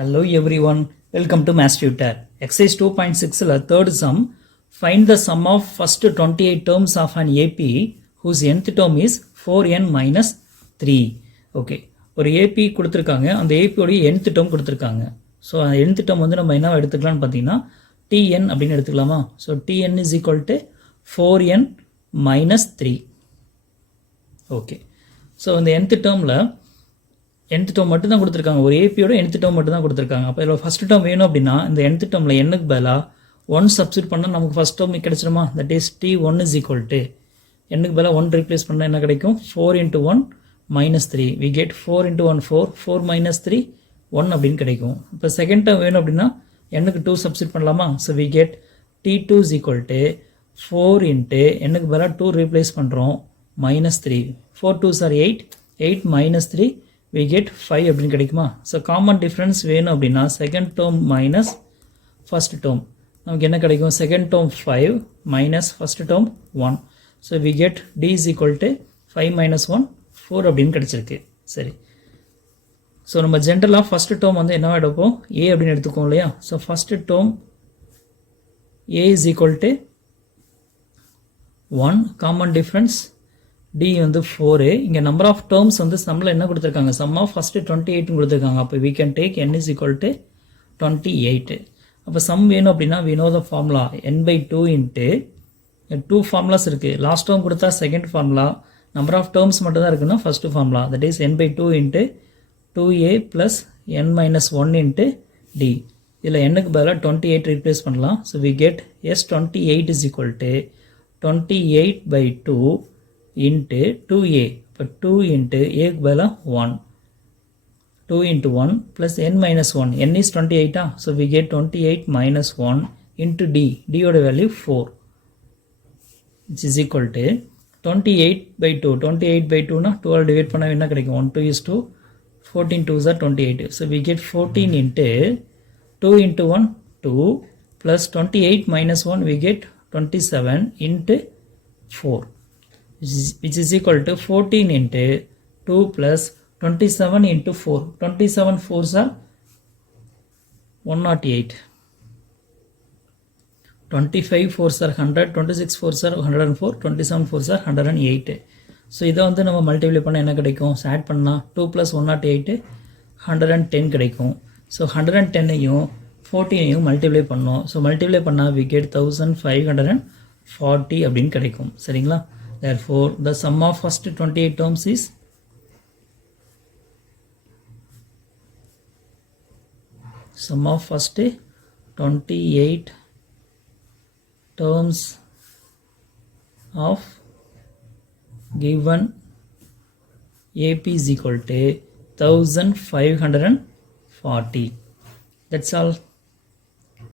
Hello everyone, welcome to Math Tutor. Exercise 2.6 third sum. Find the sum of first 28 terms of an AP whose nth term is 4n minus 3. Okay, ஒரு AP கொடுத்திருக்காங்க, அந்த AP உடைய nth term கொடுத்திருக்காங்க. So அந்த nth term வந்து நம்ம என்ன எடுத்துக்கலாம்னு பார்த்தீங்கன்னா tn அப்படின்னு எடுத்துக்கலாமா? So tn is equal to 4n minus 3. Okay, so இந்த nth termல nth term மட்டும் தான் கொடுத்துருக்காங்க. ஒரு ஏபியோட nth term மட்டும் தான் கொடுத்துருக்காங்க. அப்போ இதில் ஃபஸ்ட் டேர்ம் வேணும் அப்படின்னா இந்த nth termல என்னுக்கு பதிலாக 1 சப்ஸ்டியூட் பண்ணால் நமக்கு ஃபஸ்ட் டேர்ம் கிடைச்சிருமா? That is t1 is equal to என்னுக்கு பதிலாக 1 ரீப்ளேஸ் பண்ணால் என்ன கிடைக்கும்? 4 into 1 minus 3. We get 4 into 1 4, 4 minus 3 1 அப்படின்னு கிடைக்கும். இப்போ செகண்ட் டேர்ம் வேணும் அப்படின்னா என்னுக்கு 2 சப்ஸ்டியூட் பண்ணலாமா? So we get t2 is equal to 4 into என்னுக்கு பதிலாக 2 ரீப்ளேஸ் பண்ணுறோம் minus 3. 4 2s are 8, 8 minus 3 we get 5 அப்படின்னு கிடைக்குமா? ஸோ காமன் டிஃப்ரென்ஸ் வேணும் அப்படின்னா second term minus first term நமக்கு என்ன கிடைக்கும்? Second term 5 minus first term 1. So we get d is equal to 5 minus 1 4 அப்படின்னு கிடைச்சிருக்கு. சரி, ஸோ நம்ம ஜென்ரலாக ஃபர்ஸ்ட் டேர்ம் வந்து என்னவா எடுப்போம்? ஏ அப்படின்னு எடுத்துக்கோம் இல்லையா? So first term A is equal to 1, common difference D வந்து 4. இங்கே நம்பர் ஆஃப் டேர்ம்ஸ் வந்து சம்மில் என்ன கொடுத்துருக்காங்க? சம் ஆஃப் ஃபஸ்ட்டு 28 கொடுத்துருக்காங்க. அப்போ we can take n is equal to 28. அப்போ சம் வேணும் அப்படின்னா we know the formula n by 2 into 2 formulas இருக்குது. லாஸ்ட் டேர்ம் கொடுத்தா second formula, number of terms மட்டும் தான் இருக்குன்னா first formula. That is n by 2 into 2a plus n minus 1 into d. இதில் nக்கு பதிலாக 28 ரீப்ளேஸ் பண்ணலாம். So we get s28 is equal to 28 by 2 into 2a. இப்போ 2 into a க்கு பதிலாக 1, 2 into 1 plus n minus 1. n is 28. So we get 28 minus 1 into d. d ஓட value 4, which is equal to 28 by 2. 28 by 2 னா 12 divide பண்ணா என்ன கிடைக்கும்? 1 2 is 2, 14 2s are 28. So we get 14 into 2 into 1 2 plus 28 minus 1 we get 27 into 4. Which is equal to 14 into 2 plus 27 into 4. 27 4s are 108. 25 4s are 100. 26 4s are 104. 27 4s are 108. So இதை வந்து நம்ம multiply பண்ணால் என்ன கிடைக்கும்? Add பண்ணால் 2 plus 108 110 கிடைக்கும். So 110ஐயும் 14ஐயும் multiply பண்ணோம். So multiply பண்ணால் we get 1540 அப்படின்னு கிடைக்கும். சரிங்களா? Therefore, the sum of first 28 terms is sum of first 28 terms of given AP is equal to 1540. That's all.